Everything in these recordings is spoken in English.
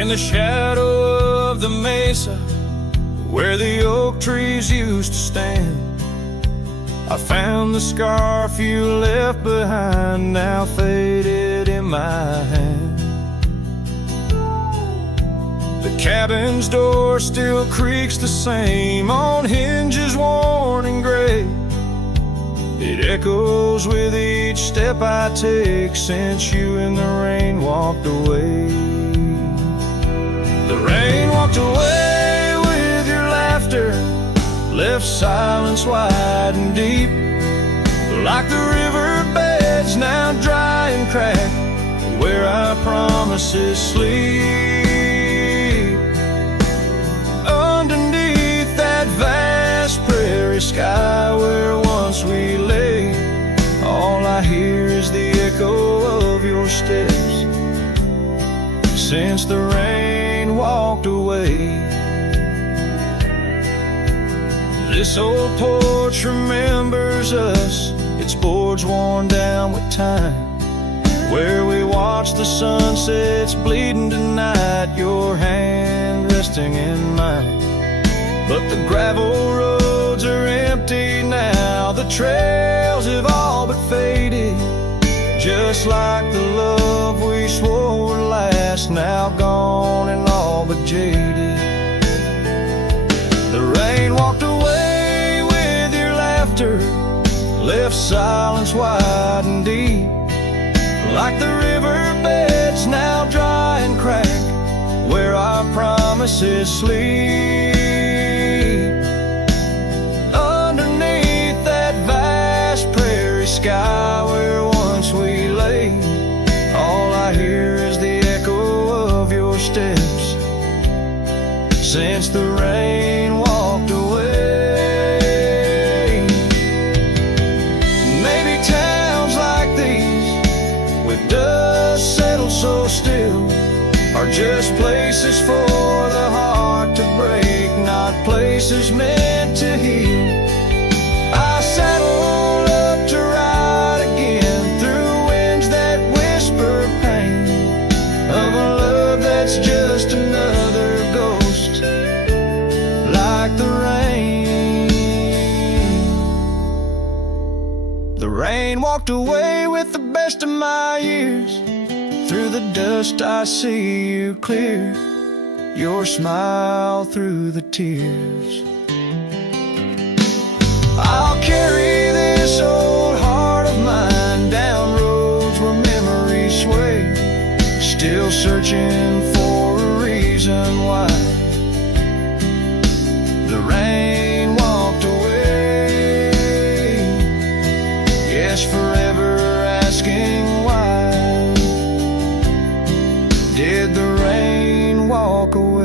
In the shadow of the mesa, where the oak trees used to stand, I found the scarf you left behind, now faded in my hand. The cabin's door still creaks the same, on hinges worn and gray. It echoes with each step I take since you in the rain walked away. The rain walked away with your laughter, left silence wide and deep, like the riverbeds now dry and cracked, where our promises sleep. Underneath that vast prairie sky where once we lay, all I hear is the echo of your steps since the rain walked away. This old porch remembers us, its boards worn down with time, where we watch the sunsets bleeding tonight, your hand resting in mine. But the gravel roads are empty now, the trails have all but faded, just like the love we swore would last, now gone and all but jaded. The rain walked away with your laughter, left silence wide and deep, like the riverbeds now dry and cracked, where our promises sleep. Underneath that vast prairie sky where once we lay, all I hear is the echo of your steps since the rain walked away. Maybe towns like these, with dust settled so still, are just places for the heart to break, not places meant to heal. I saddle up to ride again through winds that whisper pain of a love that's just another ghost, like the rain. The rain walked away with the best of my years. Through the dust I see you clear, your smile through the tears. I'll carry this old heart of mine down roads where memories sway, still searching for a reason why the rain walked away. Yes, forever asking why did the rain walk away?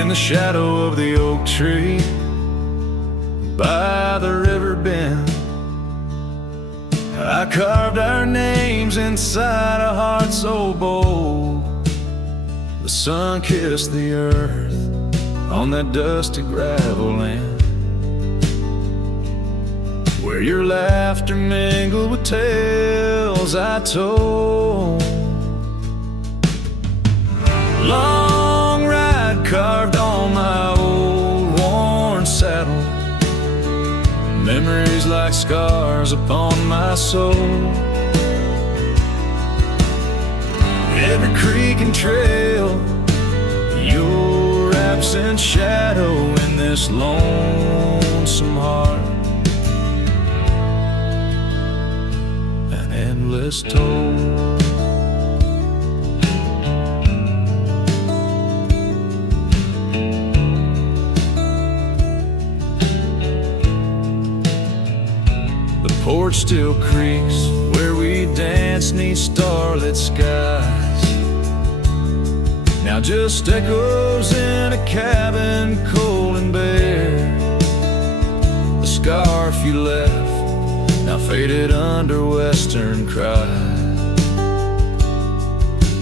In the shadow of the oak tree by the river bend, I carved our names inside a heart so bold. The sun kissed the earth on that dusty gravel land, where your laughter mingled with tales I told. Long ride carved on my old worn saddle, memories like scars upon my soul. Every creek and trail, your absent shadow in this lonesome heart, an endless toll. Porch still creaks where we dance 'neath starlit skies, now just echoes in a cabin cold and bare. scarf you left, now faded under western cry.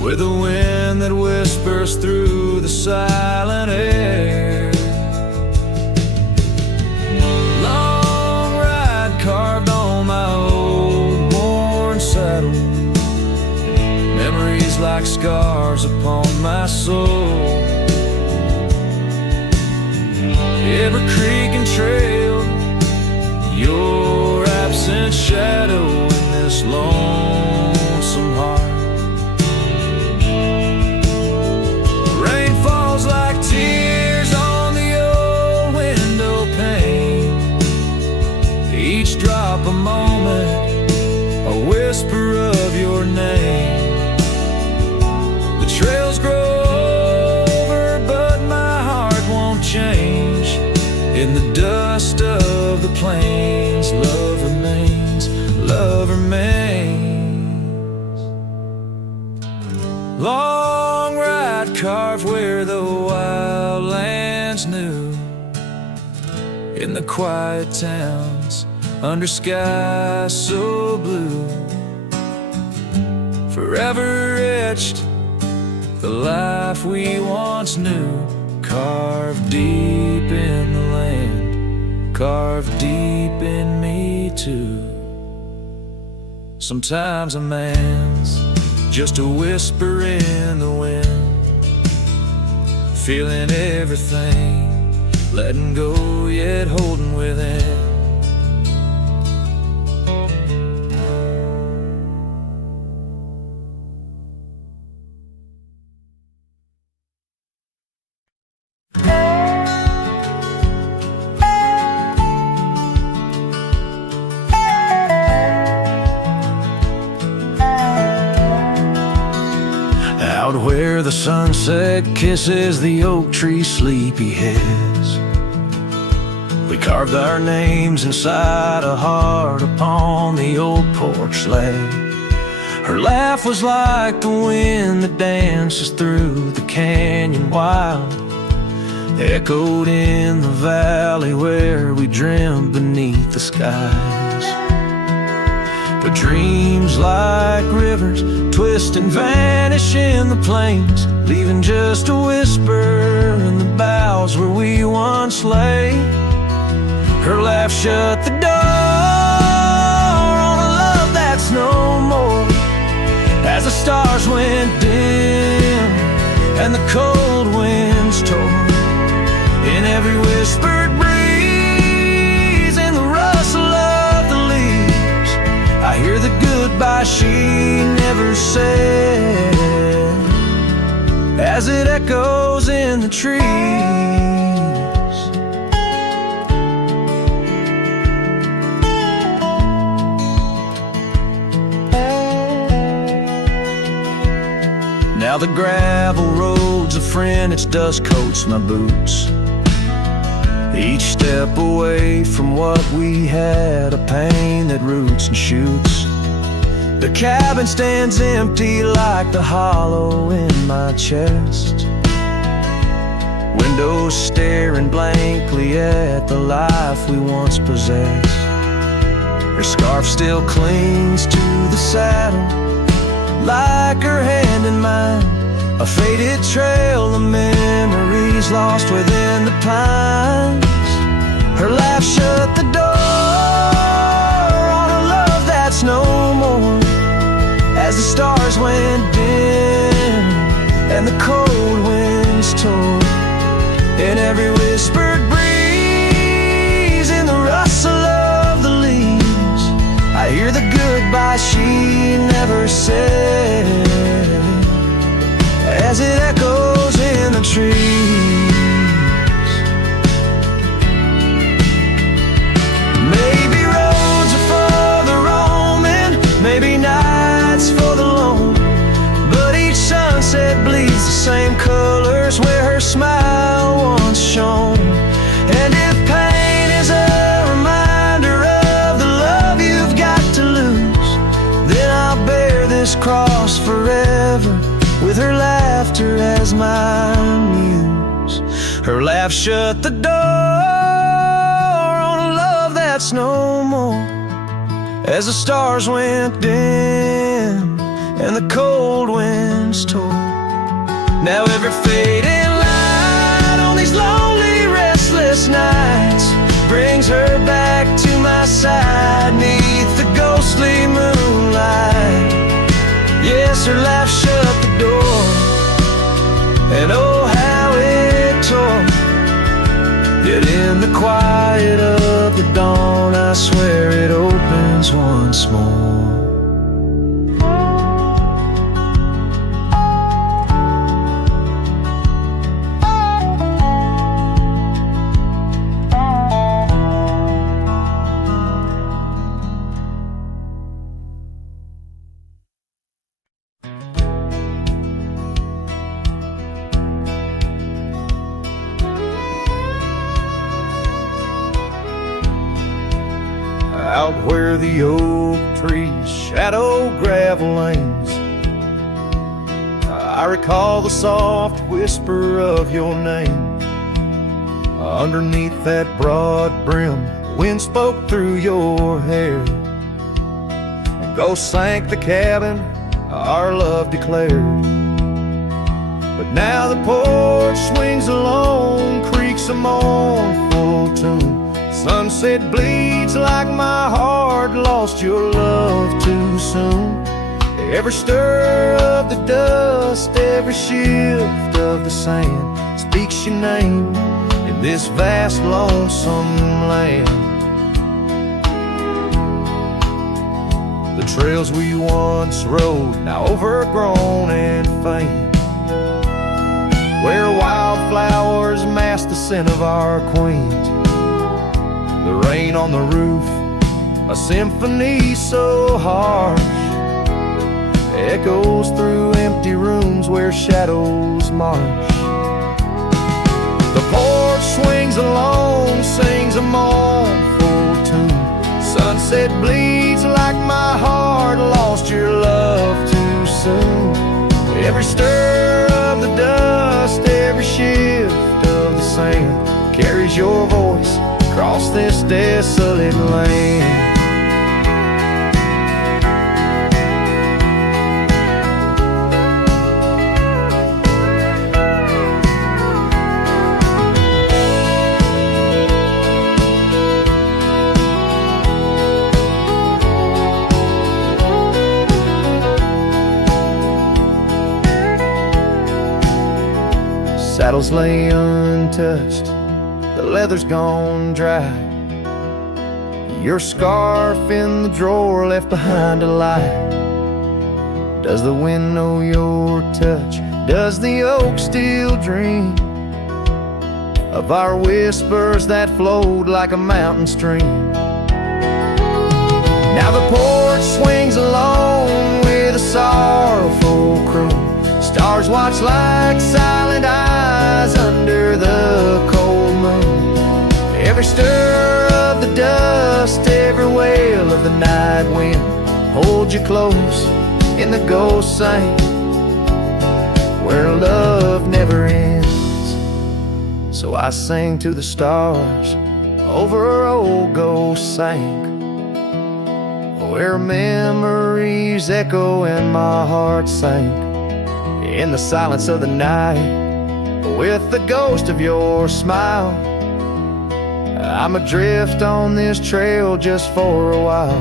With a wind that whispers through the silent air. Long ride carved on my old worn saddle, memories like scars upon my soul. Every creek and trail, your absent shadow in this lonesome heart. Rain falls like tears on the old window pane, each drop a moment, a whisper of your name. The trails grow over, but my heart won't change. In the dust of the plains, love remains, love remains. Long ride carved where the wildlands knew, in the quiet towns, under skies so blue. Forever etched, the life we once knew, carved deep in the land, carved deep in me too. Sometimes a man's just a whisper in the wind, feeling everything, letting go yet holding within. Out where the sunset kisses the oak tree sleepy heads, we carved our names inside a heart upon the old porch slab. Her laugh was like the wind that dances through the canyon wild, echoed in the valley where we dreamed beneath the skies. But dreams like rivers twist and vanish in the plains, leaving just a whisper in the boughs where we once lay. Her laugh shut the door on a love that's no more, as the stars went dim and the cold winds tore. In every whispered breeze, in the rustle of the leaves, I hear the goodbye she never said, as it echoes in the trees. Now the gravel road's a friend, its dust coats my boots, each step away from what we had, a pain that roots and shoots. The cabin stands empty like the hollow in my chest, windows staring blankly at the life we once possessed. Her scarf still clings to the saddle, like her hand in mine, a faded trail of memories lost within the pines. Her laugh shut the door on a love that's no more, as the stars went dim and the cold winds tore. In every whispered breeze, in the rustle of the leaves, I hear the goodbye she never said, as it echoes in the trees. Maybe roads are for the roaming, maybe nights for the lone, but each sunset bleeds the same colors where her smile once shone. And if pain is a reminder of the love you've got to lose, then I'll bear this cross forever, with her laughter as my muse. Her laugh shut the door on a love that lights no more, as the stars went dim and the cold winds tore. Now every fading light on these lonely, restless nights brings her back to my side, 'neath the ghostly moonlight. Yes, her laugh shut the door, and oh how it tore. Yet in the quiet of the dawn, I swear it opens once more. Out where the oak trees shadow gravel lanes, I recall the soft whisper of your name. Underneath that broad brim, wind spoke through your hair, and ghosts sank the cabin our love declared. But now the porch swings alone, creaks a mournful tune. Sunset bleeds like my heart lost your love too soon. Every stir of the dust, every shift of the sand speaks your name in this vast lonesome land. The trails we once rode, now overgrown and faint, where wildflowers mask the scent of our queens. The rain on the roof, a symphony so harsh, echoes through empty rooms where shadows march. The porch swings alone, sings a mournful tune. Sunset bleeds like my heart lost your love too soon. Every stir of the dust, every shift of the sand carries your voice across this desolate land. Saddles lay untouched, the leather's gone dry. Your scarf in the drawer left behind a light. Does the wind know your touch? Does the oak still dream of our whispers that flowed like a mountain stream? Now the porch swings alone with a sorrowful croon. Stars watch like silent eyes under the cold moon. Every stir of the dust, every wail of the night wind hold you close in the ghost sing, where love never ends. So I sing to the stars over old ghost sank, where memories echo and my heart sank in the silence of the night with the ghost of your smile. I'm adrift on this trail just for a while.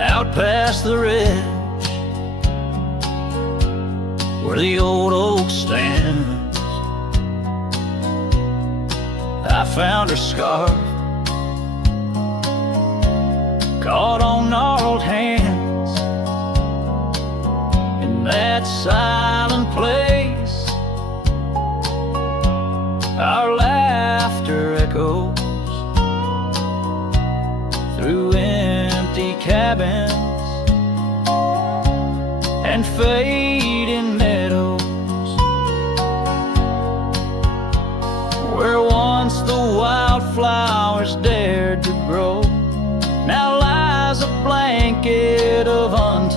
Out past the ridge, where the old oak stands, I found her scarf caught on gnarled hands. In that silent place, our laughter echoes through empty cabins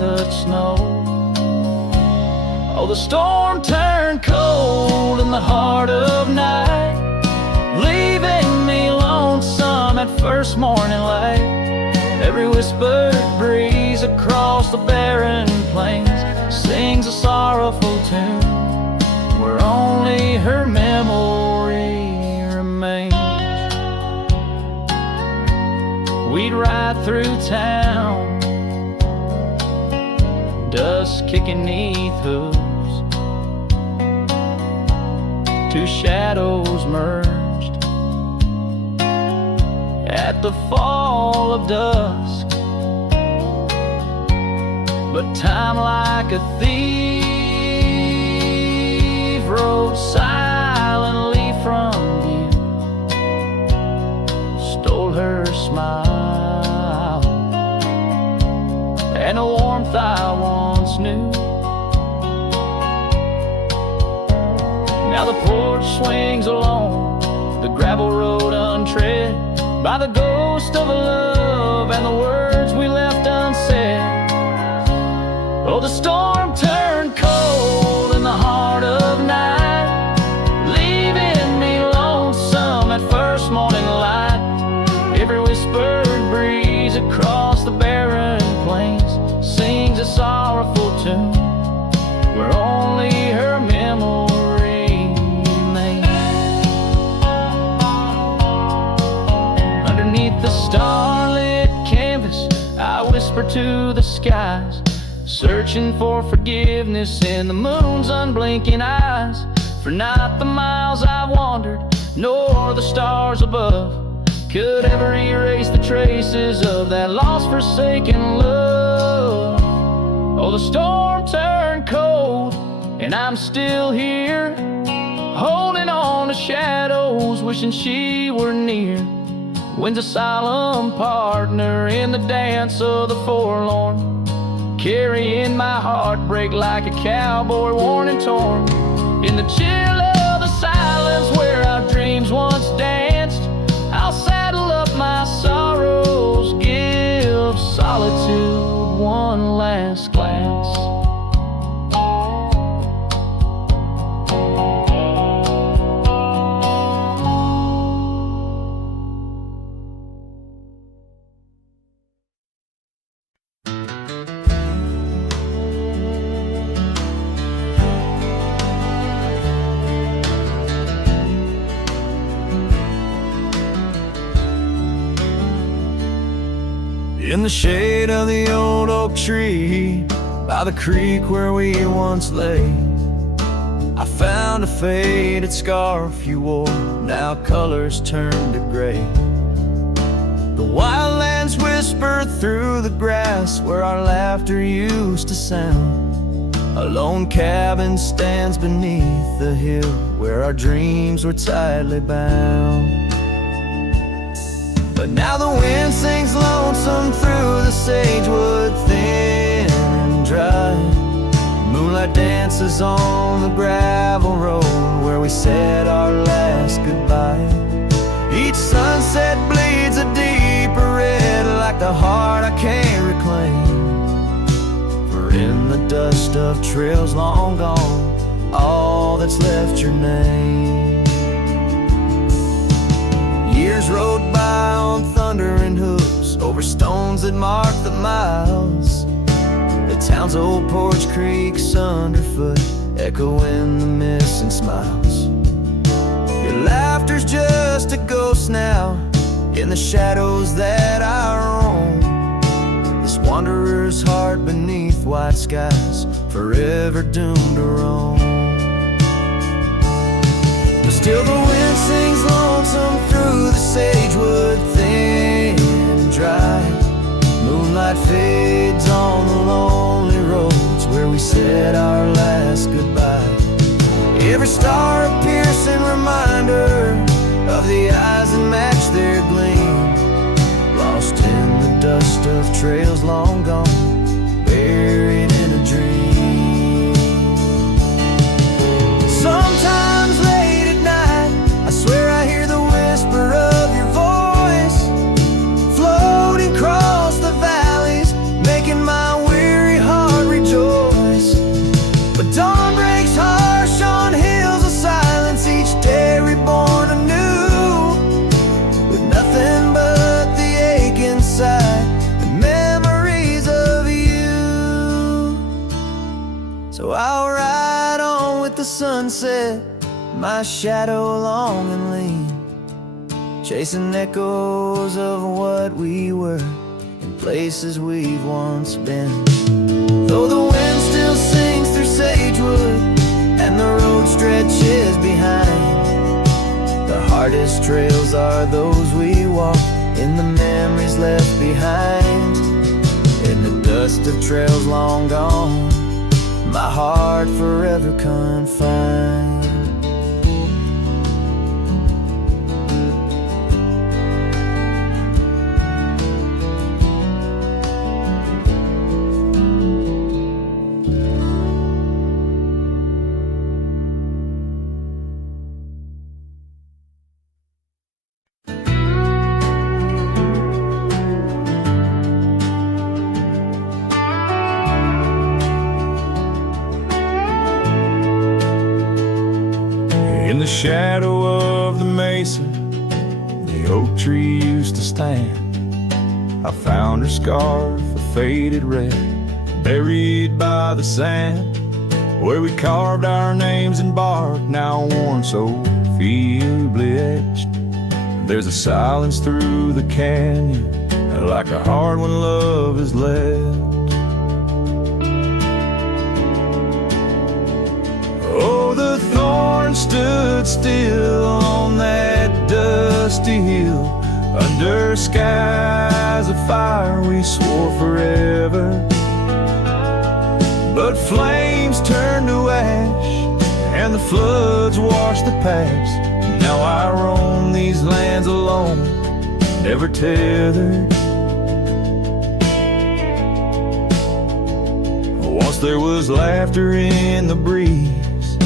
touch snow. Oh, the storm turned cold in the heart of night, leaving me lonesome at first morning light. Every whispered breeze across the barren plains sings a sorrowful tune where only her memory remains. We'd ride through town, dust kicking 'neath hooves, two shadows merged at the fall of dusk. But time, like a thief, rode silently from view, stole her smile and a warmth I once knew. Now the porch swings alone, the gravel road untread by the ghost of a love and the words we left unsaid. Oh, the storm turned cold in the heart of night, leaving me lonesome at first morning light. Every whispered breeze across the barren plains sings a sorrowful tune where only her memory remains. Underneath the starlit canvas, I whisper to the skies, searching for forgiveness in the moon's unblinking eyes. For not the miles I've wandered, nor the stars above could ever erase the traces of that lost, forsaken love. Oh, the storm turned cold, and I'm still here, holding on to shadows, wishing she were near. Wind's a solemn partner in the dance of the forlorn, carrying my heartbreak like a cowboy worn and torn. In the chill of the silence where our dreams once danced, I'll saddle up my sorrows, give solitude one last glance. In the shade of the old oak tree, by the creek where we once lay, I found a faded scarf you wore, now colors turned to gray. The wildlands whisper through the grass where our laughter used to sound. A lone cabin stands beneath the hill where our dreams were tightly bound. But now the wind sings lonesome through the sagewood, thin and dry. Moonlight dances on the gravel road where we said our last goodbye. Each sunset bleeds a deeper red like the heart I can't reclaim. For in the dust of trails long gone, all that's left your name. Years rode by on thundering hooves over stones that mark the miles. The town's old porch creaks underfoot, echoing the missing smiles. Your laughter's just a ghost now in the shadows that I roam. This wanderer's heart beneath white skies, forever doomed to roam. But still the wind sings lonesome through the sagewood, thin and dry. Moonlight fades on the lonely roads where we said our last goodbye. Every star a piercing reminder of the eyes that match their gleam, lost in the dust of trails long gone, buried in a dream. Sometimes late at night, I swear I hear the whisper of your voice floating across the valleys, making my weary heart my shadow long and lean, chasing echoes of what we were in places we've once been. Though the wind still sings through sagewood and the road stretches behind, the hardest trails are those we walk in the memories left behind. In the dust of trails long gone, my heart forever confined. In the shadow of the mesa, the oak tree used to stand. I found her scarf, a faded red, buried by the sand, where we carved our names in bark, now worn so feebly etched. There's a silence through the canyon, like a heart when love is left. Oh, the thorn stood still on that dusty hill, under skies of fire we swore forever. But flames turned to ash, and the floods washed the past. Now I roam these lands alone, never tethered. Once there was laughter in the breeze,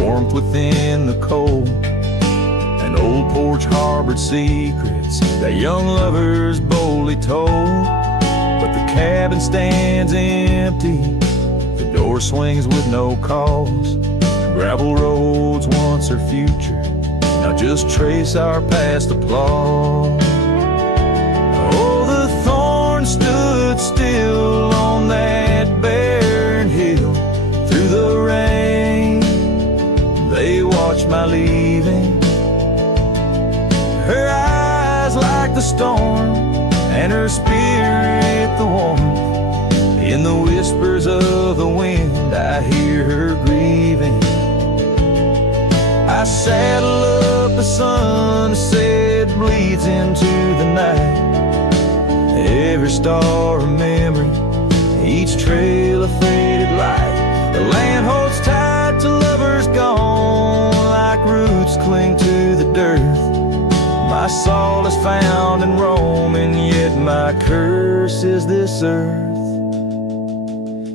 warmth within the cold. An old porch harbored secrets that young lovers boldly told. But the cabin stands empty, the door swings with no cause. Gravel roads once our future, now just trace our past applause. Oh, the thorn stood still on that barren hill, through the rain they watched my leaving. Her eyes like the storm, and her spirit the warmth. In the whispers of the wind I hear her grieving. I saddle up, the sunset bleeds into the night. Every star a memory, each trail a faded light. The land holds tight to lovers gone, like roots cling to the dirt. My soul is found in Rome, and yet my curse is this earth.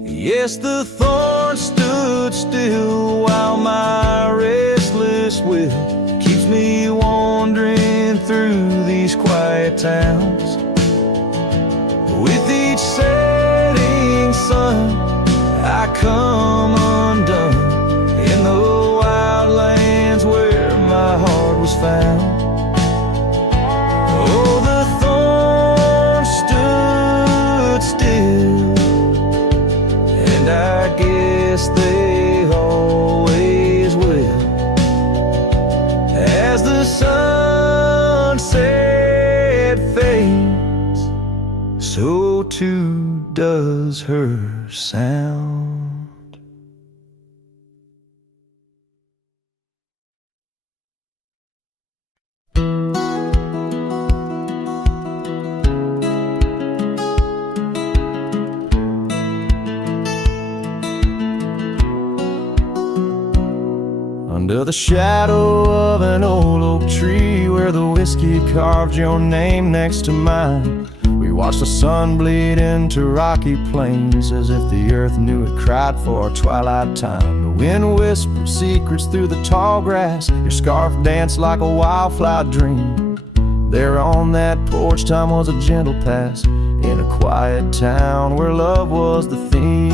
Yes, the thorn stood still while my restless will keeps me wandering through these quiet towns. With each setting sun I come undone in the wild lands where my heart was found. Oh, the thorn stood still, and I guess they always will. As the sunset fades, so too does her sound. Under the shadow of an old oak tree, where the whiskey carved your name next to mine, we watched the sun bleed into rocky plains, as if the earth knew it cried for our twilight time. The wind whispered secrets through the tall grass, your scarf danced like a wildflower dream. There on that porch, time was a gentle pass, in a quiet town where love was the theme.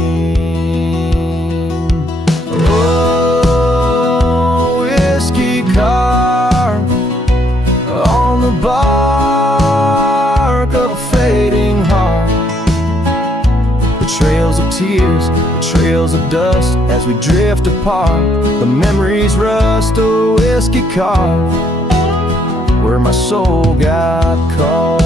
Oh, whiskey carved on the bark of a fading heart. The trails of tears, the trails trails of dust as we drift apart. The memories rust a whiskey carve where my soul got caught.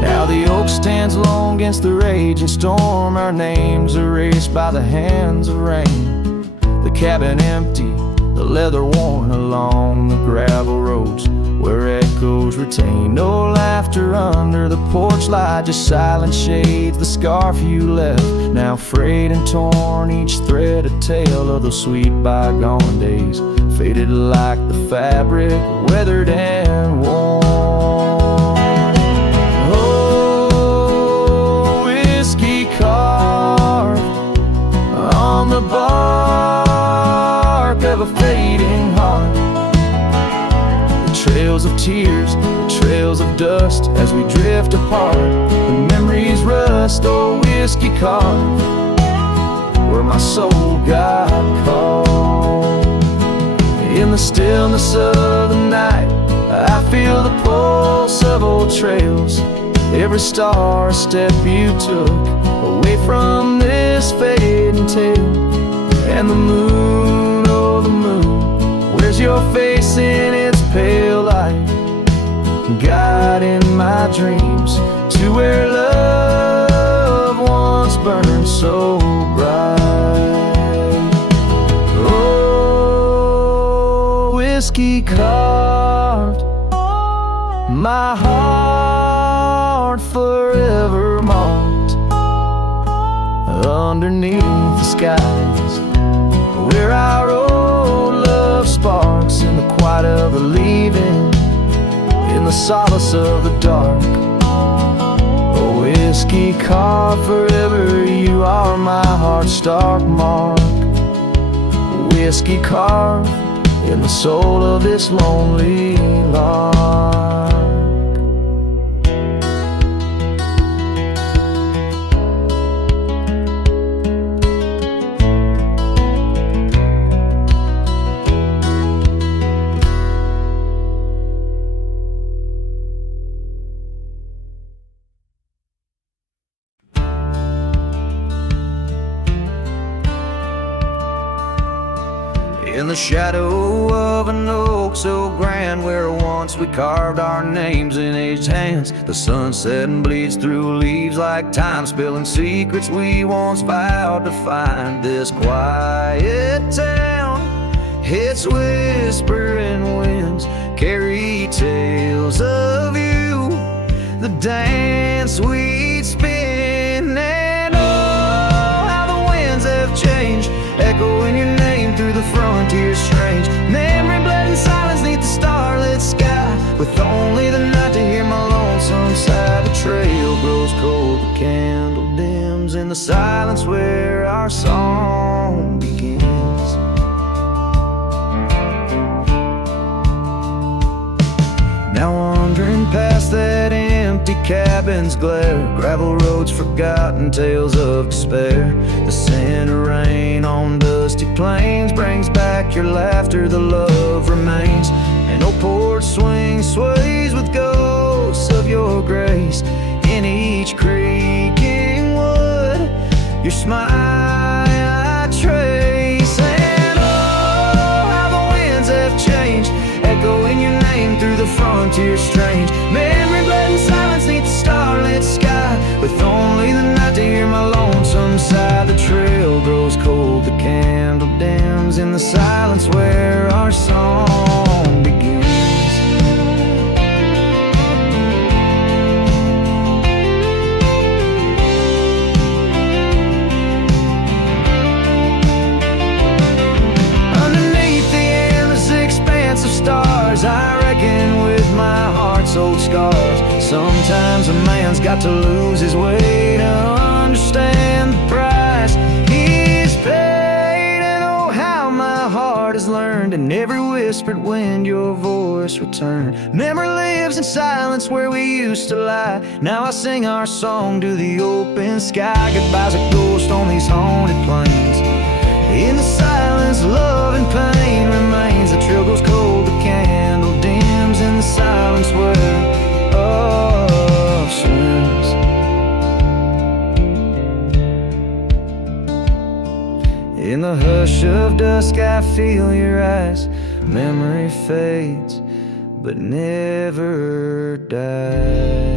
Now the oak stands alone against the raging storm, our names erased by the hands of rain. The cabin empty, the leather worn along the gravel roads where echoes retain. No laughter under the porch light, just silent shades, the scarf you left, now frayed and torn, each thread a tale of those sweet bygone days, faded like the fabric, weathered and worn. Oh, whiskey carved on the bark of a fading heart. Trails of tears, trails of dust as we drift apart. The memories rust, oh whiskey carved where my soul got caught. In the stillness of the night, I feel the pulse of old trails. Every star a step you took away from this fading tale. And the moon, oh the moon, where's your face in its pale light, guiding my dreams to where love once burned so bright. Oh, whiskey carved my heart forever marked underneath the skies where our old love sparks in the quiet of the leaving, in the solace of the dark. Oh, whiskey carved forever, you are my heart's stark mark. Whiskey carved in the soul of this lonely lark. In the shadow of an oak so grand, where once we carved our names in aged hands, the sunset bleeds through leaves like time, spilling secrets we once vowed to find. This quiet town, its whispering winds carry tales of you, the dance we'd spin. And oh, how the winds have changed, echoing your name through the frontier strange. Memory bled in silence neath the starlit sky, with only the night to hear my lonesome sigh. The trail grows cold, the candle dims in the silence where our song begins. Now wandering past that empty cabin's glare, gravel roads forgotten, tales of despair. The scent of rain on dusty plains brings back your laughter, the love remains. An old porch swing sways with ghosts of your grace in each creaking wood. Your smile I trace. And oh, how the winds have changed, echoing your name through the frontier strange. Memory bled in silence neath the starlit sky, with only the night to hear my lonesome sigh. The trail grows cold, the candle dims in the silence where our song begins. Underneath the endless expanse of stars, I reckon with my heart's old scars. Sometimes a man's got to lose his way to understand the price he's paid. And oh, how my heart has learned in every whispered wind your voice returned. Memory lives in silence where we used to lie. Now I sing our song to the open sky. Goodbye's a ghost on these haunted plains. In the silence, love and pain remains. The trail goes cold, the candle dims in the silence where love swims. In the hush of dusk I feel your eyes. Memory fades but never dies.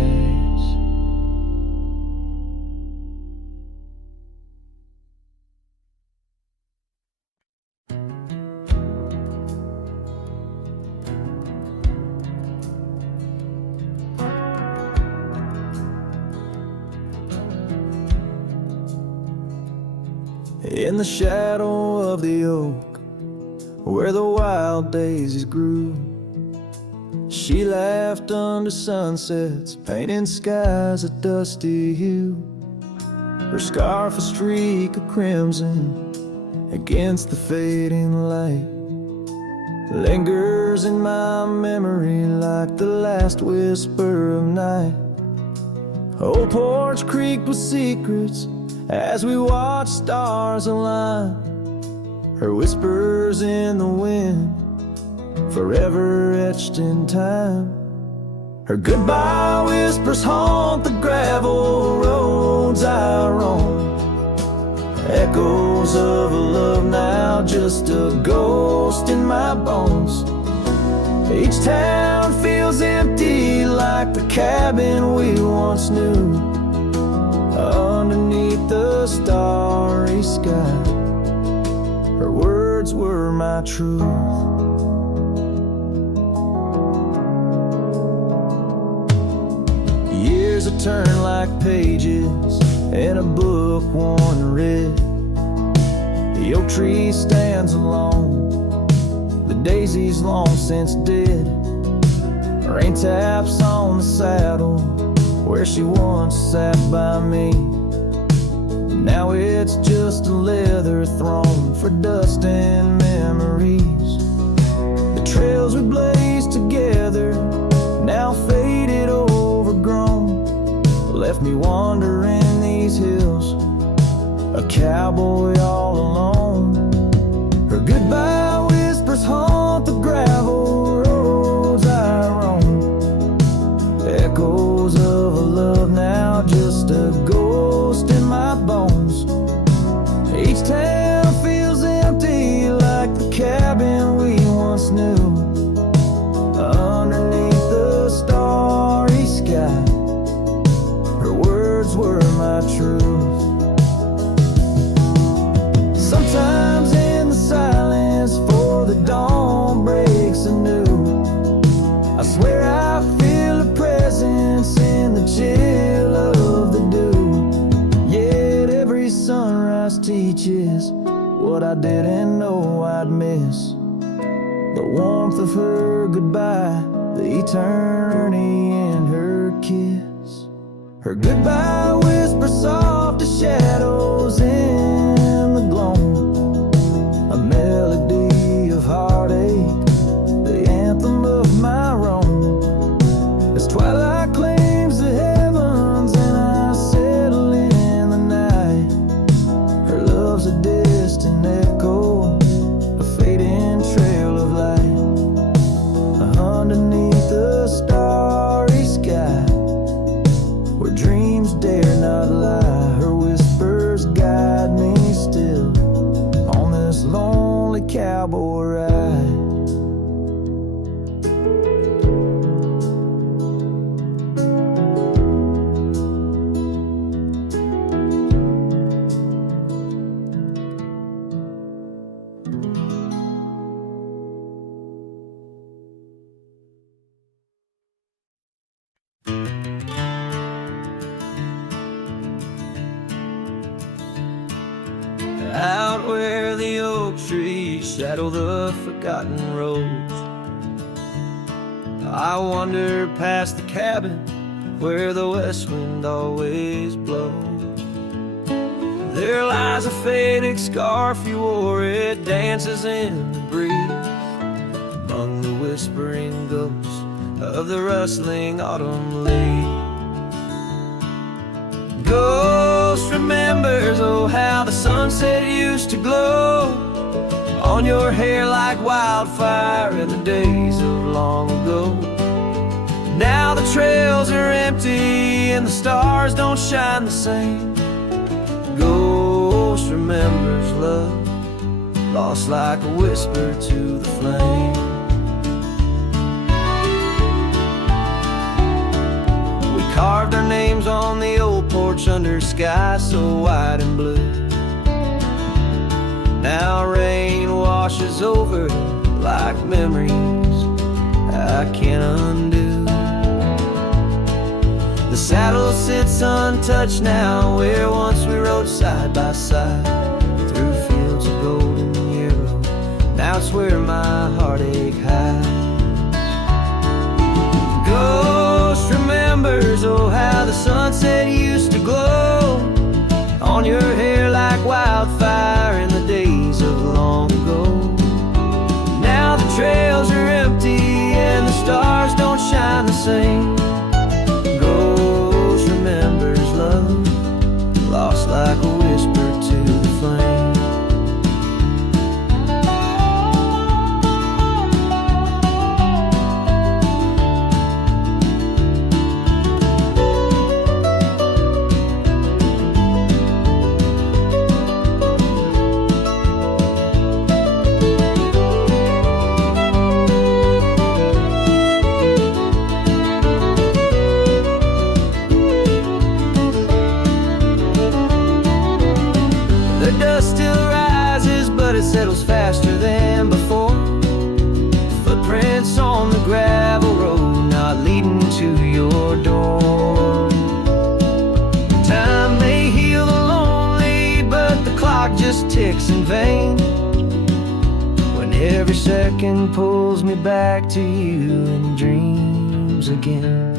In the shadow of the oak, where the wild daisies grew, she laughed under sunsets, painting skies a dusty hue. Her scarf a streak of crimson against the fading light, lingers in my memory like the last whisper of night. Old porch creaked with secrets as we watched stars align. Her whispers in the wind, forever etched in time. Her goodbye whispers haunt the gravel roads I roam. Echoes of a love now, just a ghost in my bones. Each town feels empty like the cabin we once knew. Underneath the starry sky, her words were my truth. Years have turned like pages in a book worn red. The oak tree stands alone, the daisy's long since dead. Rain taps on the saddle where she once sat by me. Now it's just a leather throne for dust and memories. The trails we blazed together, now faded, overgrown, left me wandering these hills, a cowboy all alone. Her goodbye whispers haunt the gravel roads I roam. Echoes of a love now, just a ghost in my bones. Each town feels empty like the cabin we once knew. Underneath the starry sky, her words were my truth. Sometimes in the silence, before the dawn breaks anew, I swear I feel a presence in the chill of the dew. Yet every sunrise teaches what I didn't know I'd miss. The warmth of her goodbye, the eternity in her kiss. Her goodbye whispers soft as shadows in the gloam, a melody of heartache, the anthem of my wrong. As twilight claims the heavens and I settle in the night, her love's a distant echo, a fading trail of light. Underneath the starry sky, where dreams dare not lie, her whispers guide me still on this lonely cowboy ride. Out where the oak trees shadow the forgotten roads, I wander past the cabin where the west wind always blows. There lies a faded scarf you wore, it dances in the breeze among the whispering ghosts of the rustling autumn leaves. Ghost remembers, oh how the sunset used to glow on your hair like wildfire in the days of long ago. Now the trails are empty and the stars don't shine the same. Ghost remembers love lost like a whisper to the flame. We carved our names on the old porch under sky so white and blue. Now rain washes over like memories I can't undo. The saddle sits untouched now, where once we rode side by side through fields of golden yarrow. Now it's where my heartache hides. Ghost remembers, oh how the sunset used to glow on your hair like wildfire in the days of long ago. Now the trails are empty and the stars don't shine the same. Ghost remembers love, lost like a whisper to the flame. Settles faster than before. Footprints on the gravel road, not leading to your door. Time may heal the lonely, but the clock just ticks in vain, when every second pulls me back to you in dreams again.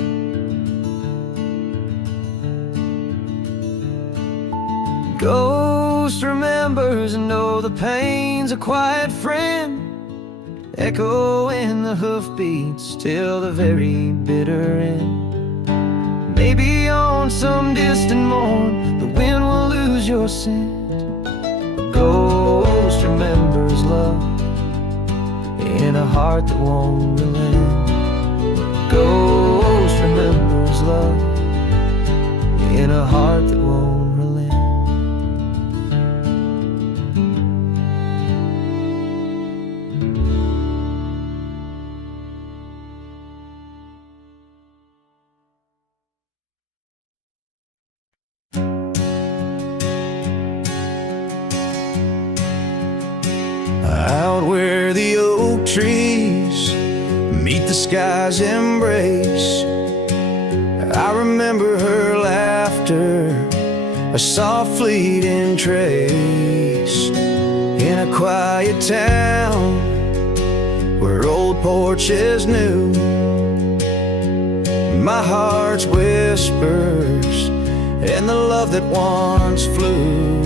Ghost remembers, and oh, the pain's a quiet friend, echo in the hoofbeats till the very bitter end. Maybe on some distant morn the wind will lose your scent. A ghost remembers love in a heart that won't relent. Ghost remembers love in a heart that won't relent. Out where the oak trees meet the sky's embrace, I remember her laughter, a soft fleeting trace. In a quiet town where old porches new, my heart's whispers and the love that once flew.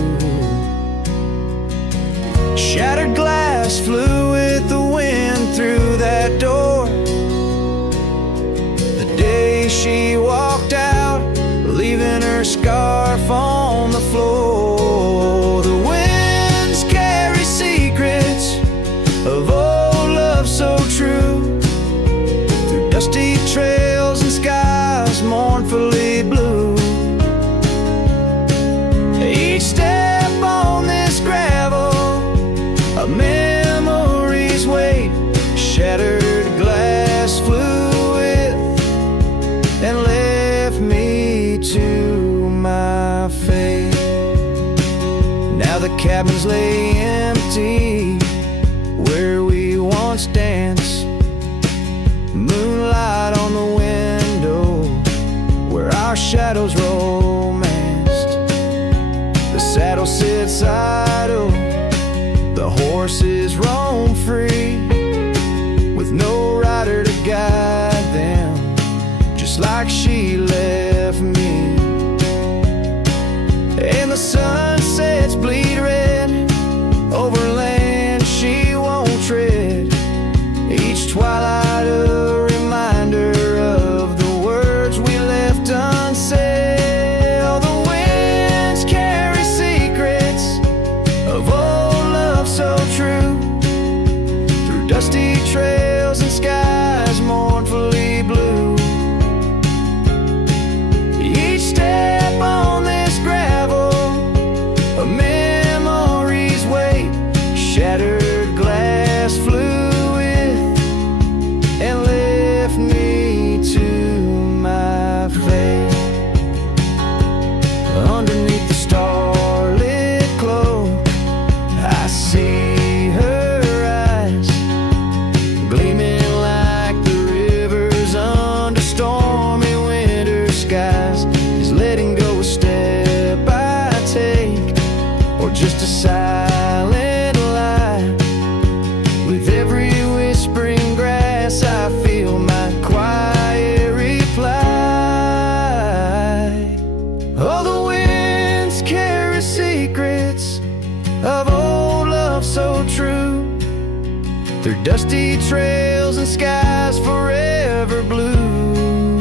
Shattered glass flew with the wind through that door the day she walked out, leaving her scarf on the floor. The winds carry secrets of old love so true, through dusty trails and skies mournfully blue. Each step on this gravel, a memory's weight, shattered glass flew with and left me to my fate. Now the cabins lay empty where we once danced, moonlight on the window where our shadows romanced. The saddle sits idle, the horses roam free, with no rider to guide them, just like she left me. And the sunsets bleed red over land she won't tread, each twilight a reminder of the words we left unsaid. The winds carry secrets of old love so true, through dusty trails and skies mournfully blue. Each step on this gravel, a memory's weight, shattered through dusty trails and skies forever blue.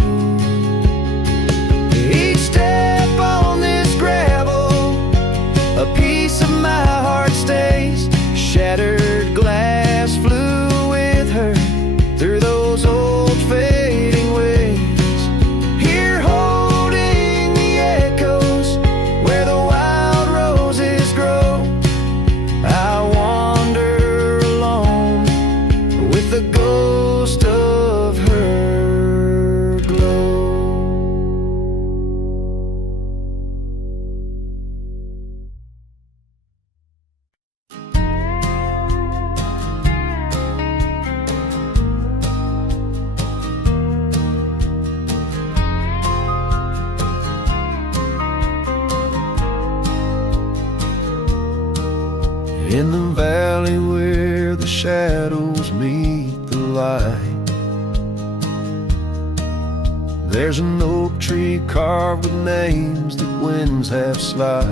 Each step on this gravel, a piece of my heart stays. Shattered glass flew with her through those old fading ways. Here holding the echoes where the wild roses grow, I wander alone with the ghost of her glow. In the valley where the shadows meet the light, there's an oak tree carved with names that winds have slide.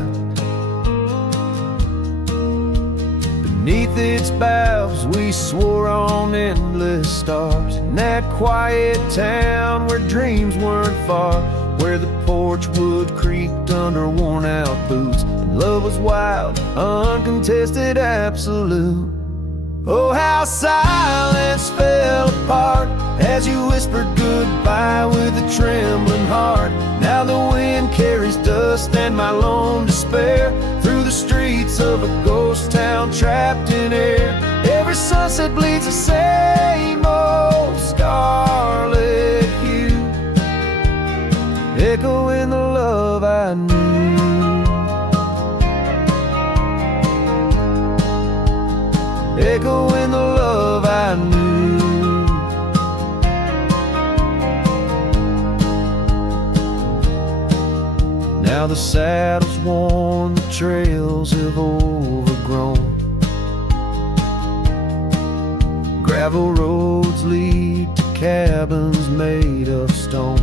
Beneath its boughs we swore on endless stars. In that quiet town where dreams weren't far, where the porch wood creaked under worn out boots, and love was wild, uncontested, absolute. Oh, how silence fell apart as you whispered goodbye with a trembling heart. Now the wind carries dust and my lone despair through the streets of a ghost town trapped in air. Every sunset bleeds the same old scarlet hue, echoing the love I knew. Echoing the love I knew. Now the saddle's worn, the trails have overgrown. Gravel roads lead to cabins made of stone.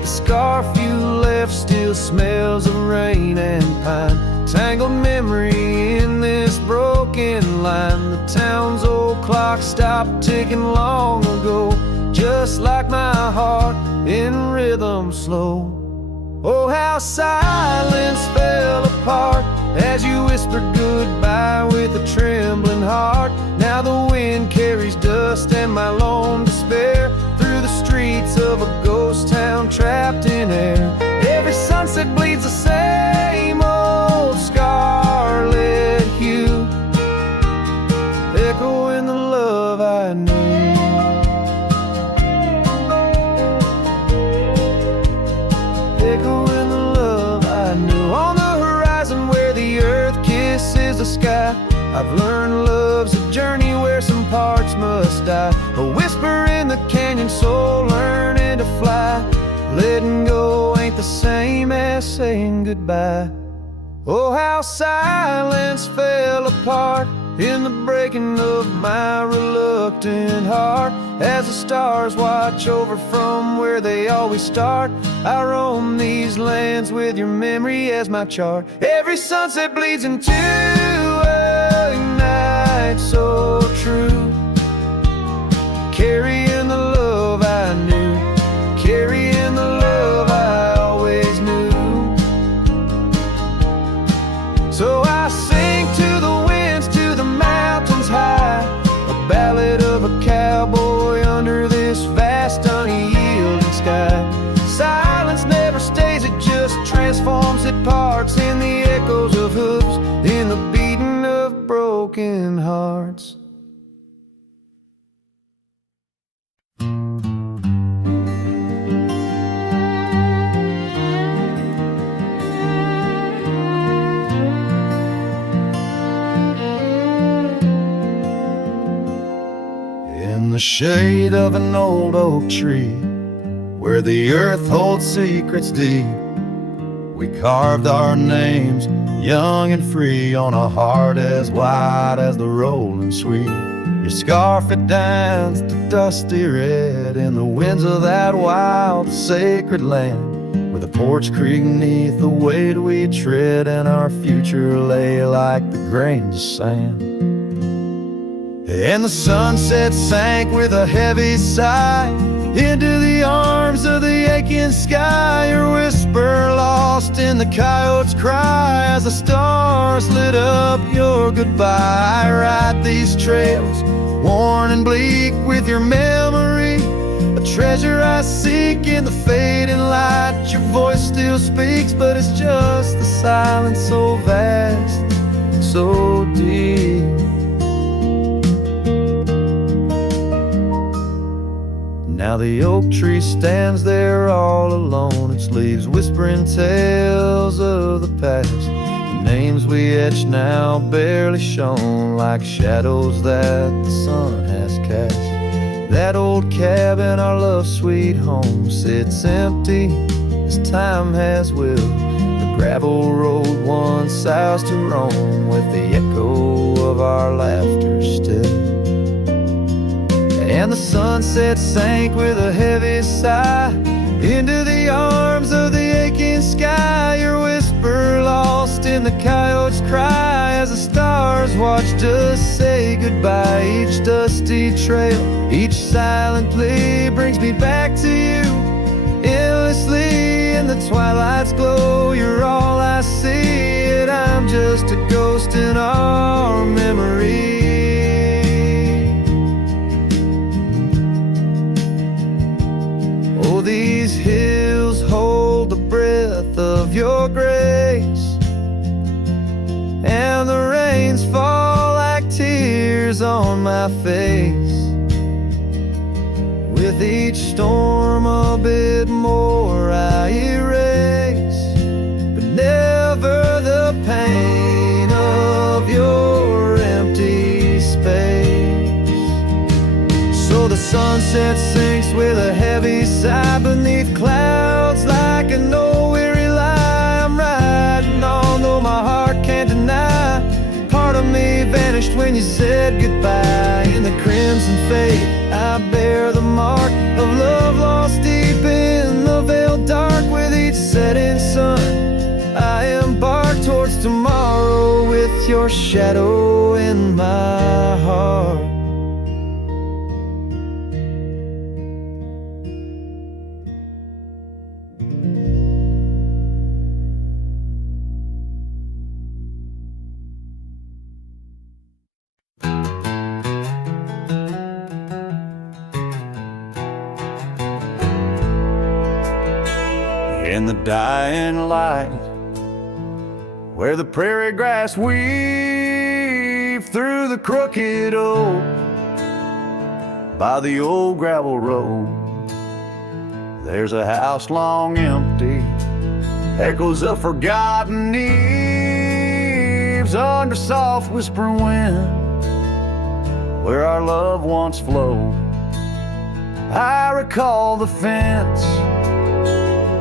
The scarf you left still smells of rain and pine, tangled memory in this broken line. The town's old clock stopped ticking long ago, just like my heart in rhythm slow. Oh, how silence fell apart as you whispered goodbye with a trembling heart. Now the wind carries dust and my lone despair through the streets of a ghost town trapped in air. Every sunset bleeds the same old scarlet hue, echoing the love I knew. Echoing the love I knew. On the horizon where the earth kisses the sky, I've learned love's a journey where some parts must die. A whisper in the canyon, soul learning to fly. Letting go ain't the same as saying goodbye. Oh, how silence fell apart in the breaking of my reluctant heart. As the stars watch over from where they always start, I roam these lands with your memory as my chart. Every sunset bleeds into a night so true, carrying the love I knew, carrying the love I always knew. So I sing to the winds, to the mountains high, a ballad of a cowboy under this vast unyielding sky. Silence never stays, it just transforms, it parts in the echoes of hooves, in the beating of broken hearts. In the shade of an old oak tree, where the earth holds secrets deep, we carved our names, young and free, on a heart as wide as the rolling sweet. Your scarf, it danced a dusty red in the winds of that wild sacred land, where the porch creaked neath the weight we tread, and our future lay like the grains of sand. And the sunset sank with a heavy sigh into the arms of the aching sky, your whisper lost in the coyote's cry as the stars lit up your goodbye. I ride these trails, worn and bleak, with your memory, a treasure I seek in the fading light. Your voice still speaks, but it's just the silence so vast, so deep. Now the oak tree stands there all alone, its leaves whispering tales of the past. The names we etched now barely shown, like shadows that the sun has cast. That old cabin, our love sweet home, sits empty as time has willed. The gravel road once ours to roam, with the echo of our laughter still. And the sunset sank with a heavy sigh into the arms of the aching sky, your whisper lost in the coyote's cry as the stars watched us say goodbye. Each dusty trail, each silent plea brings me back to you endlessly. In the twilight's glow, you're all I see, and I'm just a ghost in our memory. These hills hold the breath of your grace, and the rains fall like tears on my face. With each storm a bit more I erase, but never the pain of your empty space. So the sunset sinks with a heavy sigh beneath clouds like an old weary lie. I'm riding on, though my heart can't deny. Part of me vanished when you said goodbye. In the crimson fade, I bear the mark of love lost deep in the veiled dark. With each setting sun, I embark towards tomorrow, with your shadow in my heart. In the dying light, where the prairie grass weaves through the crooked oak, by the old gravel road, there's a house long empty, echoes of forgotten eves under soft whispering wind, where our love once flowed. I recall the fence,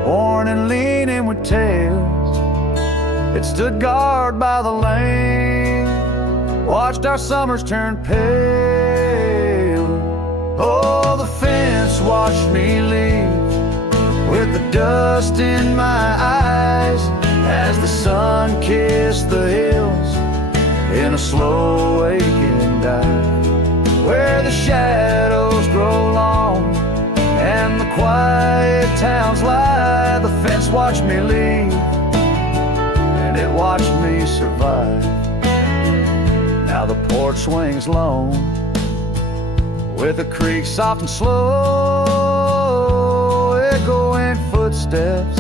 worn and leaning with tails. It stood guard by the lane, watched our summers turn pale. Oh, the fence watched me leave, with the dust in my eyes, as the sun kissed the hills in a slow waking dive, where the shadows grow long and the quiet towns lie. The fence watched me leave, and it watched me survive. Now the porch swings lone, with a creak soft and slow, echoing footsteps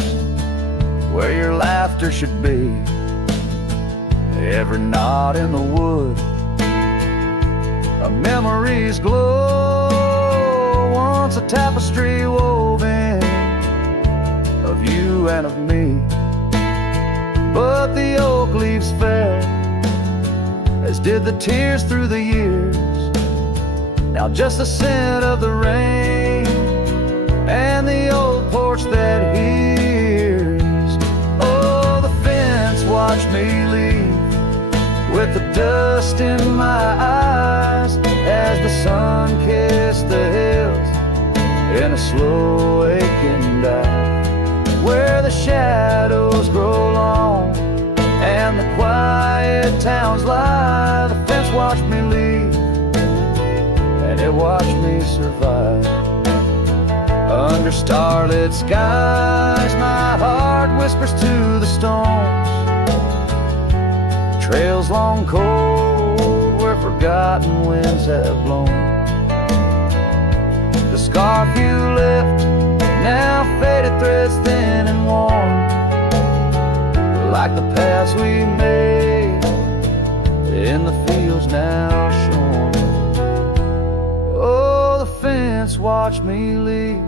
where your laughter should be. Every knot in the wood, a memory's glow, once a tapestry woven of you and of me. But the oak leaves fell, as did the tears through the years. Now just the scent of the rain and the old porch that hears. Oh, the fence watched me leave, with the dust in my eyes, as the sun kissed the hills in a slow aching dive, where the shadows grow long and the quiet towns lie. The fence watched me leave, and it watched me survive. Under starlit skies, my heart whispers to the stones. Trails long cold where forgotten winds have blown. The scarf you left, now faded threads thin and worn, like the paths we made in the fields now shorn. Oh, the fence watched me leave.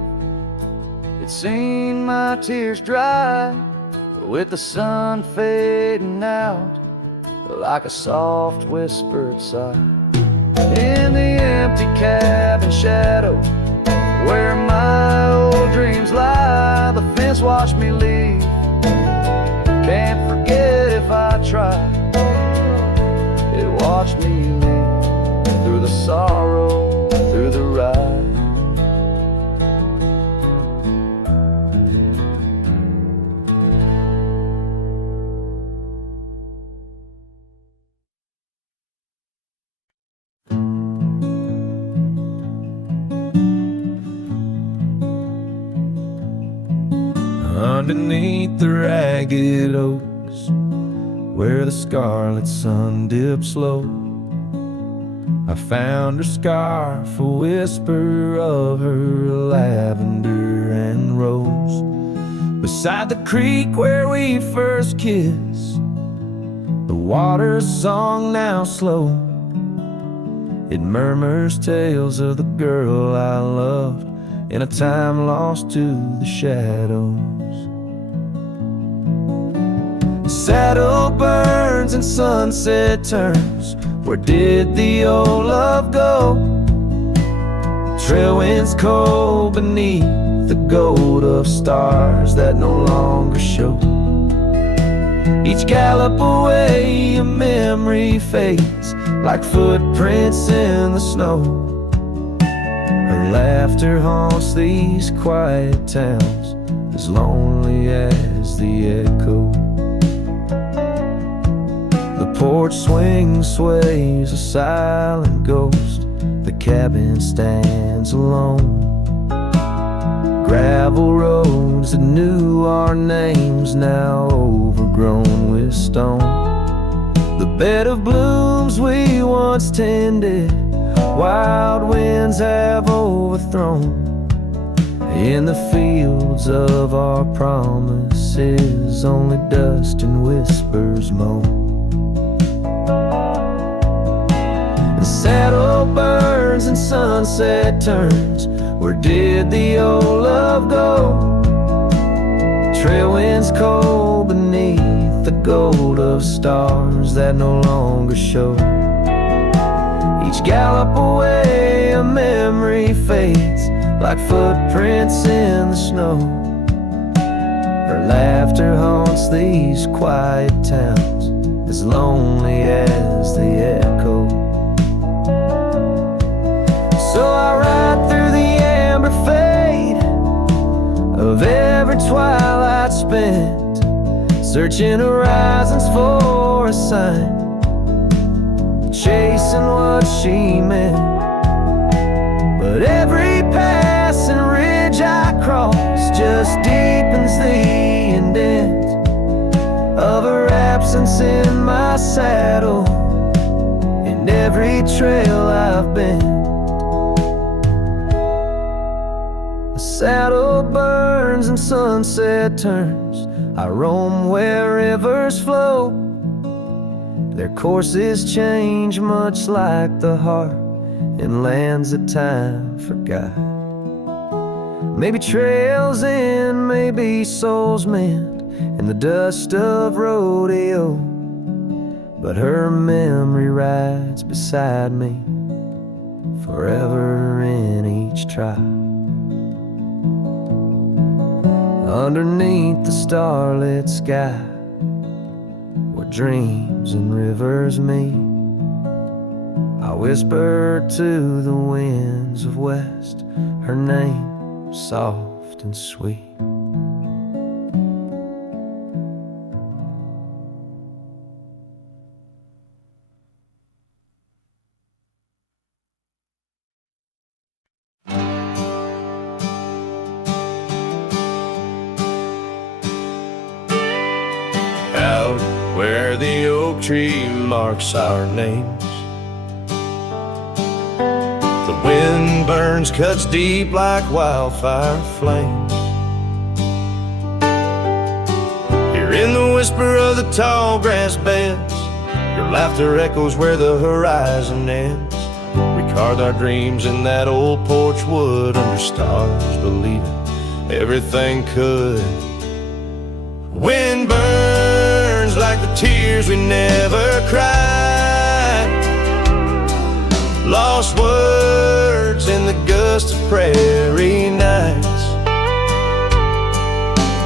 It's seen my tears dry, with the sun fading out like a soft whispered sigh. In the empty cabin shadow where my old dreams lie, the fence watched me leave. Can't forget if I try. It watched me leave through the sorrow, through the ride. Underneath the ragged oaks, where the scarlet sun dips low, I found her scarf, a whisper of her lavender and rose. Beside the creek where we first kissed, the water's song now slow. It murmurs tales of the girl I loved in a time lost to the shadows. Saddle burns and sunset turns. Where did the old love go? Trail winds cold beneath the gold of stars that no longer show. Each gallop away a memory fades like footprints in the snow. Her laughter haunts these quiet towns, as lonely as the echo. The porch swing sways, a silent ghost. The cabin stands alone. Gravel roads that knew our names, now overgrown with stone. The bed of blooms we once tended, wild winds have overthrown. In the fields of our promises, only dust and whispers moan. The saddle burns and sunset turns. Where did the old love go? Trail winds cold beneath the gold of stars that no longer show. Each gallop away a memory fades like footprints in the snow. Her laughter haunts these quiet towns, as lonely as the echo. So I ride through the amber fade of every twilight spent, searching horizons for a sign, chasing what she meant. But every passing ridge I cross just deepens the indent of her absence in my saddle, in every trail I've been. The saddle burns and sunset turns. I roam where rivers flow. Their courses change much like the heart in lands that time forgot. Maybe trails end, maybe souls mend in the dust of rodeo, but her memory rides beside me forever in each trial. Underneath the starlit sky, where dreams and rivers meet, I whisper to the winds of west her name, soft and sweet. oak tree marks our names. The wind burns, cuts deep like wildfire flames. Here in the whisper of the tall grass beds, your laughter echoes where the horizon ends. We carved our dreams in that old porch wood under stars, believing everything could. Wind burns like the tears we never cried. Lost words in the gust of prairie nights.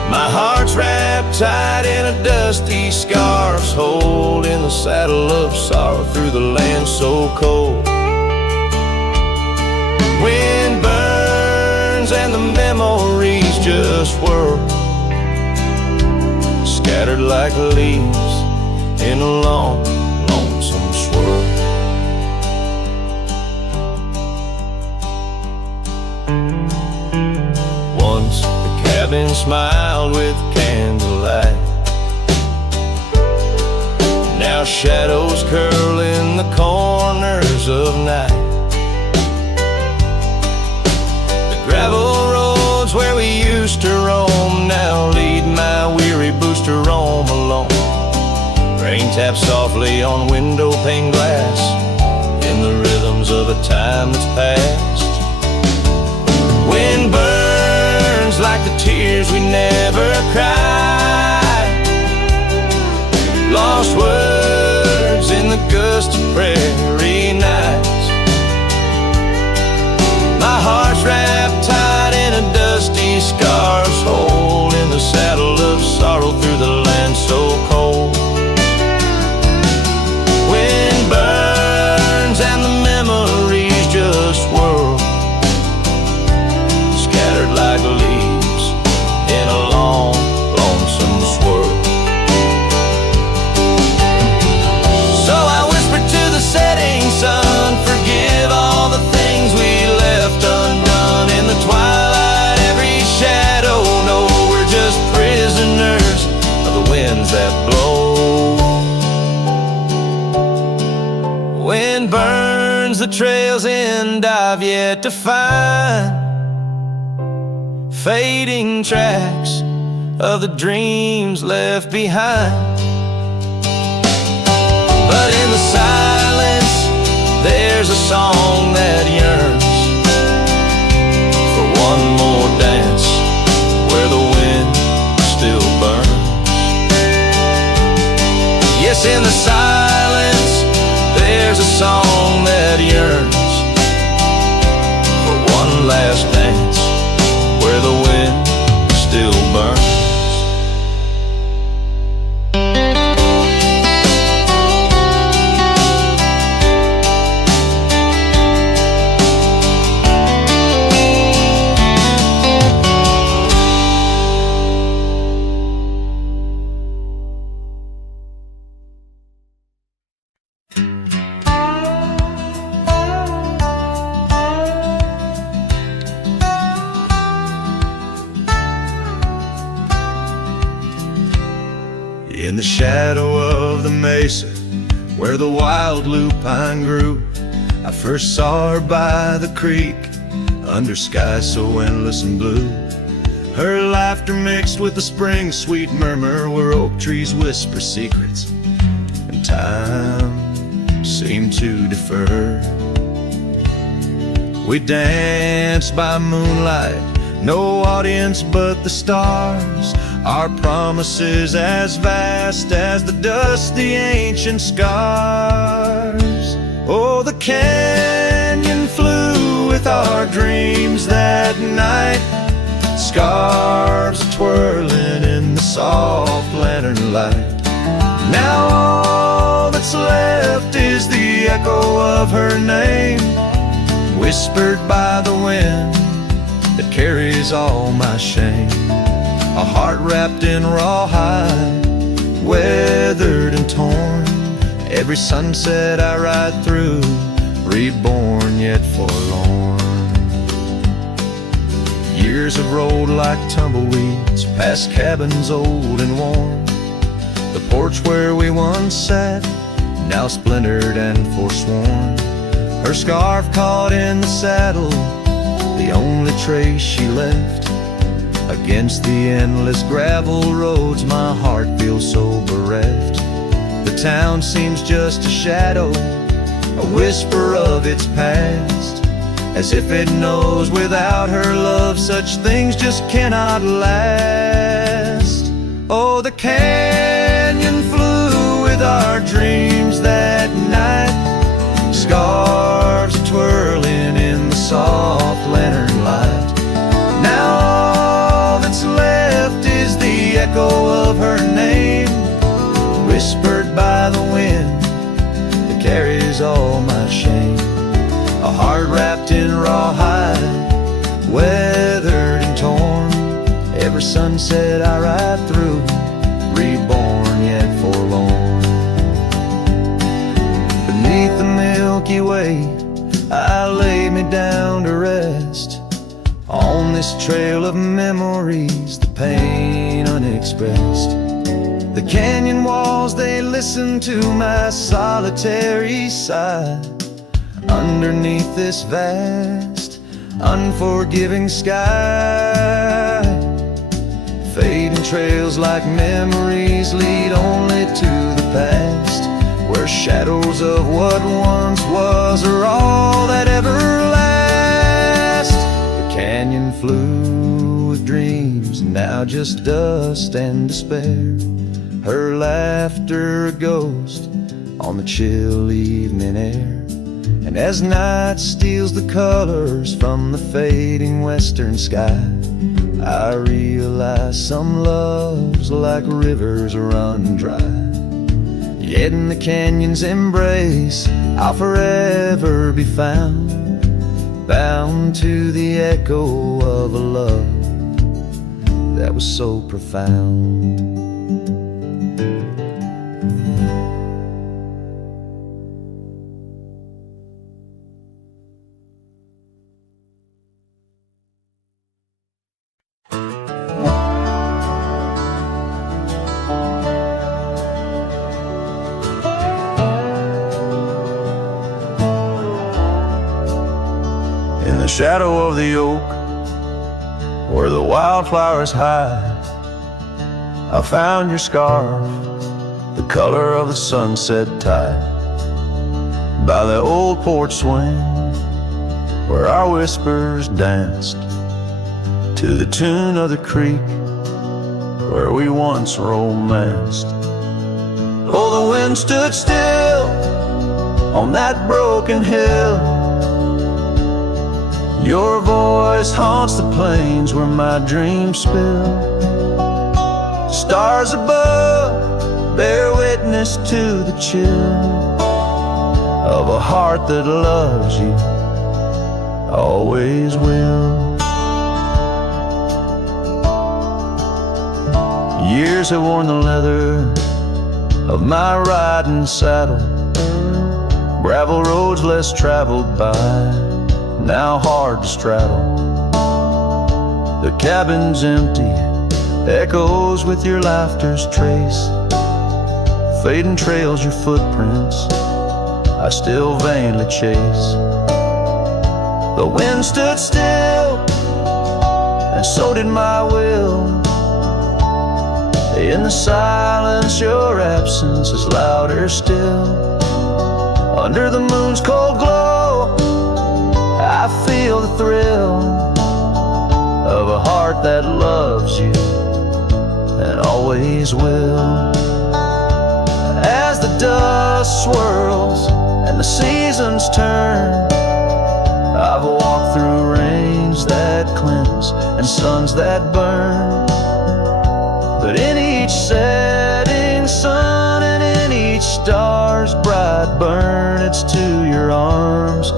My heart's wrapped tight in a dusty scarf's hold, in the saddle of sorrow through the land so cold. Wind burns and the memories just whirl, scattered like leaves in a long, lonesome swirl. Once the cabin smiled with candlelight. Now shadows curl in the corners of night. Gravel roads where we used to roam now lead my weary booster home alone. Rain taps softly on window pane glass in the rhythms of a time that's past. Wind burns like the tears we never cried. Lost words in the gust of prairie nights. My heart's wrapped tight in a dusty scarf's hole, in the saddle of sorrow through the land so cold. Wind burns and the memories just whirl, scattered like leaves in a long, lonesome swirl. So I whisper to the setting sun, forgive all the things we left undone in the twilight. Every shadow, no, we're just prisoners of the winds that blow. Wind burns the trails and I've yet to find fading tracks of the dreams left behind. But in the silence there's a song that yearns for one more dance where the wind still burns. Yes, in the silence there's a song that yearns for one last dance where the wind still burns. In the shadow of the mesa where the wild lupine grew, I first saw her by the creek under skies so endless and blue. Her laughter mixed with the spring's sweet murmur where oak trees whisper secrets and time seemed to defer. We danced by moonlight, no audience but the stars, our promises as vast as the dusty ancient scars. Oh, the canyon flew with our dreams that night, scarves twirling in the soft lantern light. Now all that's left is the echo of her name, whispered by the wind that carries all my shame. A heart wrapped in rawhide, weathered and torn. Every sunset I ride through, reborn yet forlorn. Years have rolled like tumbleweeds past cabins old and worn. The porch where we once sat, now splintered and forsworn. Her scarf caught in the saddle, the only trace she left. Against the endless gravel roads, my heart feels so bereft. The town seems just a shadow, a whisper of its past, as if it knows without her love such things just cannot last. Oh, the canyon flew with our dreams that night, scarves twirling in the soft lantern light. Now all that's left is the echo of her name, whispered by the wind that carries all my shame. A heart wrapped in rawhide, weathered and torn. Every sunset I ride through, reborn yet forlorn. Beneath the Milky Way, I lay me down to rest. On this trail of memories, the pain unexpressed. The canyon walls, they listen to my solitary sigh. Underneath this vast, unforgiving sky, fading trails like memories lead only to the past, where shadows of what once was are all that ever last. The canyon flew with dreams, now just dust and despair. Her laughter a ghost on the chill evening air. And as night steals the colors from the fading western sky, I realize some loves like rivers run dry. Yet in the canyon's embrace, I'll forever be found, bound to the echo of a love that was so profound. The shadow of the oak, where the wildflowers hide, I found your scarf, the color of the sunset tide. By the old porch swing, where our whispers danced, to the tune of the creek, where we once romanced. Oh, the wind stood still on that broken hill. Your voice haunts the plains where my dreams spill. Stars above bear witness to the chill of a heart that loves you, always will. Years have worn the leather of my riding saddle, gravel roads less traveled by, now hard to straddle. The cabin's empty, echoes with your laughter's trace, fading trails, your footprints I still vainly chase. The wind stood still, and so did my will. In the silence, your absence is louder still. Under the moon's cold glow, I feel the thrill of a heart that loves you and always will. As the dust swirls and the seasons turn, I've walked through rains that cleanse and suns that burn. But in each setting sun and in each star's bright burn, it's to your arms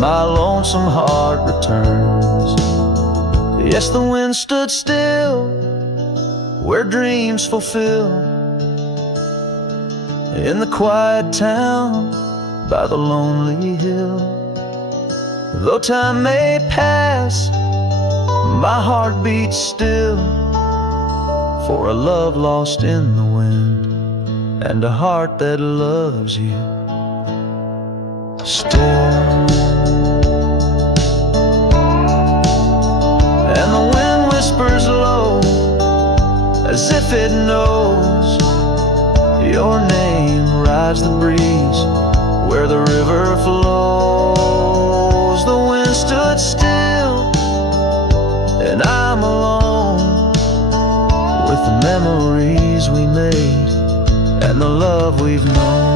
my lonesome heart returns. Yes, the wind stood still where dreams fulfill, in the quiet town by the lonely hill. Though time may pass, my heart beats still for a love lost in the wind. and a heart that loves you still. And the wind whispers low, as if it knows your name rides the breeze where the river flows. The wind stood still, and I'm alone with the memories we made and the love we've known.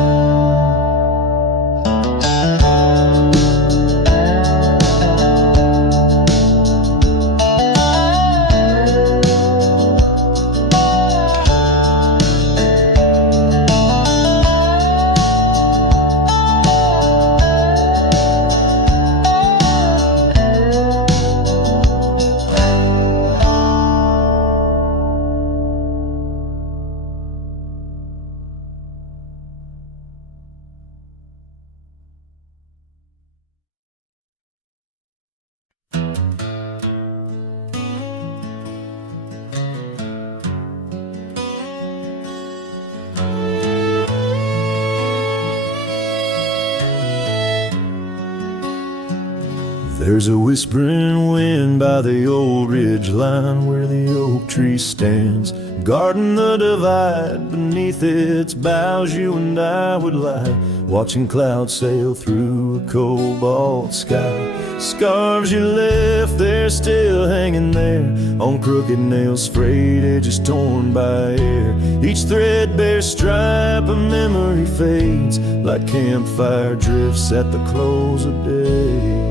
There's a whispering wind by the old ridge line where the oak tree stands, guarding the divide. Beneath its boughs you and I would lie, watching clouds sail through a cobalt sky. Scarves you left there still hanging there on crooked nails, frayed edges torn by air. Each threadbare stripe of memory fades like campfire drifts at the close of day.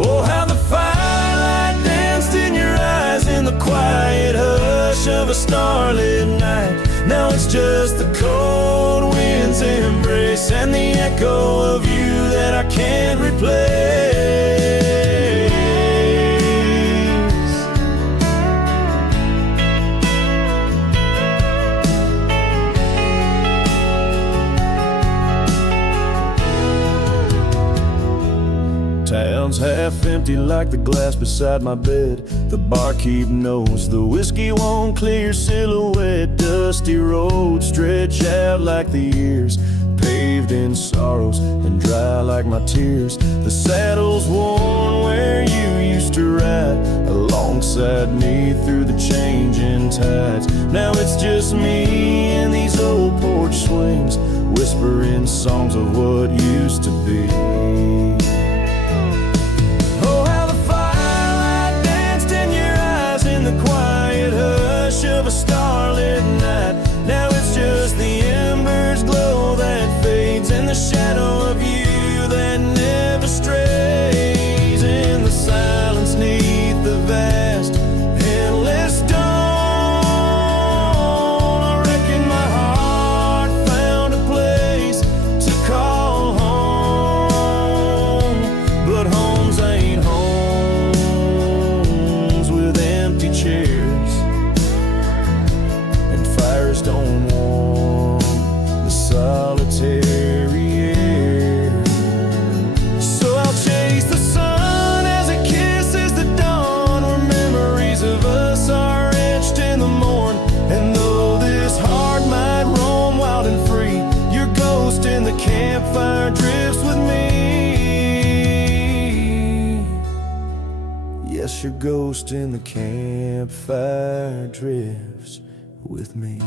Oh, how the firelight danced in your eyes in the quiet hush of a starlit night. Now it's just the cold wind's embrace and the echo of you that I can't replace. Town's half empty like the glass beside my bed. The barkeep knows the whiskey won't clear silhouette. Dusty roads stretch out like the years, paved in sorrows and dry like my tears. The saddle's worn where you used to ride alongside me through the changing tides. Now it's just me and these old porch swings, whispering songs of what used to be. The quiet hush of a starlit night. Now it's just the embers glow that fades and the shadow of you that never strays. In the silence neath the vast endless dawn, I reckon my heart found a place to call home. But homes ain't homes with empty chairs, and fires don't warm the solitary air. So I'll chase the sun as it kisses the dawn, where memories of us are etched in the morn. And though this heart might roam wild and free, your ghost in the campfire drifts with me. Yes, your ghost in the campfire drifts with me.